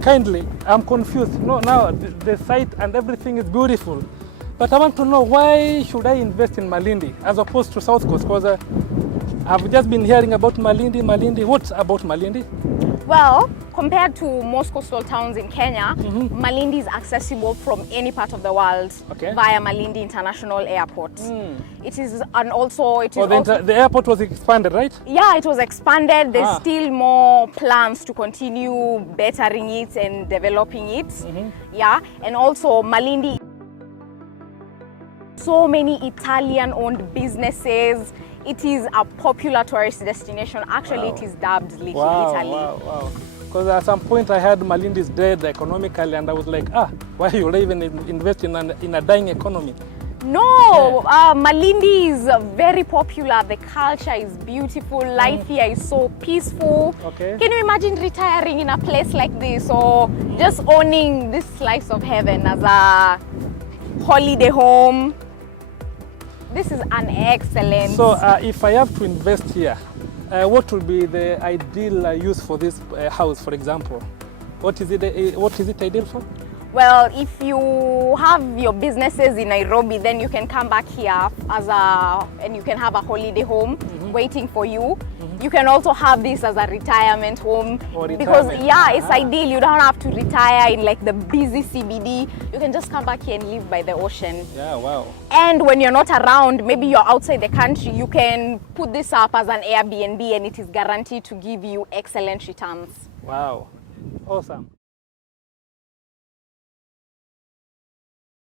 kindly, I'm confused. No, now the site and everything is beautiful. But I want to know, why should I invest in Malindi as opposed to South Coast? Because I've just been hearing about Malindi. What's about Malindi? Well, compared to most coastal towns in Kenya, Malindi is accessible from any part of the world via Malindi International Airport. It is, and also it is. The airport was expanded, right? Yeah, it was expanded. There's still more plans to continue bettering it and developing it. Yeah, and also Malindi. So many Italian-owned businesses. It is a popular tourist destination. Actually, it is dubbed Little Italy. Wow. Because at some point I heard Malindi is dead economically, and I was like, why would I even invest in a dying economy? No, Malindi is very popular. The culture is beautiful. Life here is so peaceful. Can you imagine retiring in a place like this, or just owning this slice of heaven as a holiday home? This is an excellent. So if I have to invest here, what would be the ideal use for this house, for example? What is it ideal for? Well, if you have your businesses in Nairobi, then you can come back here and you can have a holiday home waiting for you. You can also have this as a retirement home because it's ideal. You don't have to retire in like the busy CBD. You can just come back here and live by the ocean. Yeah, wow. And when you're not around, maybe you're outside the country, you can put this up as an Airbnb and it is guaranteed to give you excellent returns. Wow, awesome.